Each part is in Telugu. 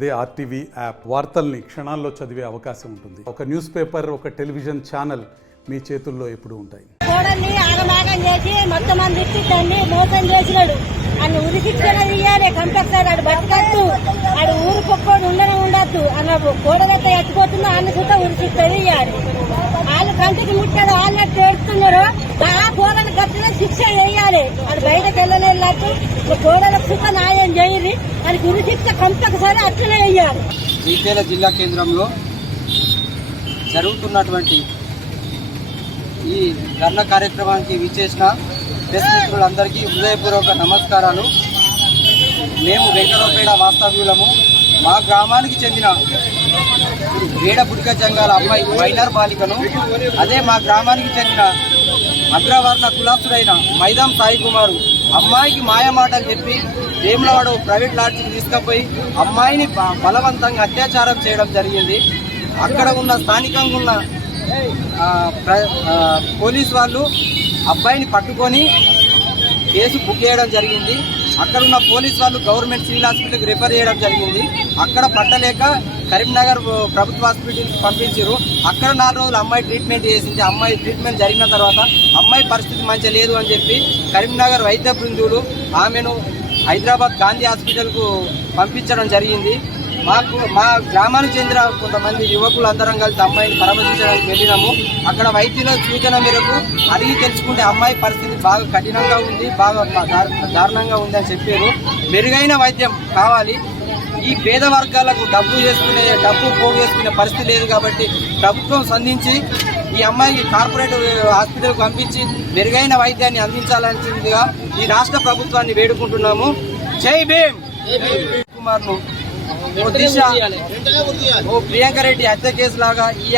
అదే ఆర్టీవీ యాప్ వార్తల్ని క్షణాల్లో చదివే అవకాశం ఉంటుంది. ఒక న్యూస్ పేపర్, ఒక టెలివిజన్ ఛానల్ మీ చేతుల్లో ఎప్పుడూ ఉంటాయి. కోడల్ని ఆగమాగం చేసి మొత్తం మంది ఇచ్చి మోసం చేసినాడు. అన్న ఉరి శిక్షణ ఇయ్యాలి కంపల్సరీ. ఆడు బతకద్దు, ఆడు ఊరు పొక్కోడు ఉండద్దు అన్న కోడలైతే ఎత్తుకోతుందో అన్న కూడా ఉరి శిక్షణ ఇయ్యాలి. వాళ్ళు కంటికి ముట్టాడు, వాళ్ళు ఏడుస్తున్నారు. ఆ కోడలు కట్టిన శిక్ష వేయాలి. అది బయటకు వెళ్ళలేదు. కోడలకు సుఖ న్యాయం చేయాలి. అది ఉరి శిక్ష కంపల్సరీ అట్లనే వేయాలి. శ్రీశైలం జిల్లా కేంద్రంలో జరుగుతున్నటువంటి ఈ ధర్నా కార్యక్రమానికి విచ్చేసిన ప్రెస్ మిత్రులందరికీ హృదయపూర్వక నమస్కారాలు. మేము వెంకటపేట వాస్తవ్యులము. మా గ్రామానికి చెందిన వేడ బుడిక జంగాల అమ్మాయి మైనర్ బాలికను, అదే మా గ్రామానికి చెందిన అగ్రవర్ణ కులాసుడైన మైదాం సాయి కుమారు అమ్మాయికి మాయమాటలు చెప్పి వేములవాడ ప్రైవేట్ లాడ్జికి తీసుకుపోయి అమ్మాయిని బలవంతంగా అత్యాచారం చేయడం జరిగింది. అక్కడ ఉన్న స్థానికంగా ఉన్న పోలీసు వాళ్ళు అబ్బాయిని పట్టుకొని కేసు బుక్ చేయడం జరిగింది. అక్కడ ఉన్న పోలీసు వాళ్ళు గవర్నమెంట్ సివిల్ హాస్పిటల్కి రిఫర్ చేయడం జరిగింది. అక్కడ పట్టలేక కరీంనగర్ ప్రభుత్వ హాస్పిటల్కి పంపించారు. అక్కడ 4 రోజులు అమ్మాయి ట్రీట్మెంట్ చేసింది. అమ్మాయి ట్రీట్మెంట్ జరిగిన తర్వాత అమ్మాయి పరిస్థితి మంచిగా లేదు అని చెప్పి కరీంనగర్ వైద్య బృందులు ఆమెను హైదరాబాద్ గాంధీ హాస్పిటల్కు పంపించడం జరిగింది. మా గ్రామానికి చెందిన కొంతమంది యువకులు అందరం కలిసి అమ్మాయిని పరామర్శించడానికి వెళ్ళినాము. అక్కడ వైద్యుల సూచన మేరకు అడిగి తెలుసుకుంటే అమ్మాయి పరిస్థితి బాగా కఠినంగా ఉంది, బాగా దారుణంగా ఉంది అని చెప్పారు. మెరుగైన వైద్యం కావాలి. ఈ పేద వర్గాలకు డబ్బు పోగు చేసుకునే పరిస్థితి లేదు కాబట్టి ప్రభుత్వం స్పందించి ఈ అమ్మాయికి కార్పొరేట్ హాస్పిటల్కి పంపించి మెరుగైన వైద్యాన్ని అందించాల్సిందిగా ఈ రాష్ట్ర ప్రభుత్వాన్ని వేడుకుంటున్నాము. జై భీమ్. కుమార్ను ప్రియాంక రెడ్డి హత్య కేసు లాగా ఈ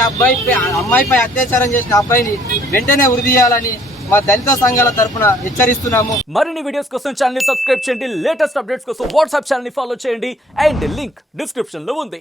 అమ్మాయిపై అత్యాచారం చేసిన అబ్బాయిని వెంటనే ఉరిదీయాలని మా దళిత సంఘాల తరఫున హెచ్చరిస్తున్నాము. మరిన్ని వీడియోస్ కోసం ఛానల్ ని సబ్స్క్రైబ్ చేయండి. లేటెస్ట్ అప్డేట్స్ కోసం వాట్సాప్ ఛానల్ ని ఫాలో చేయండి. అండ్ లింక్ డిస్క్రిప్షన్ లో ఉంది.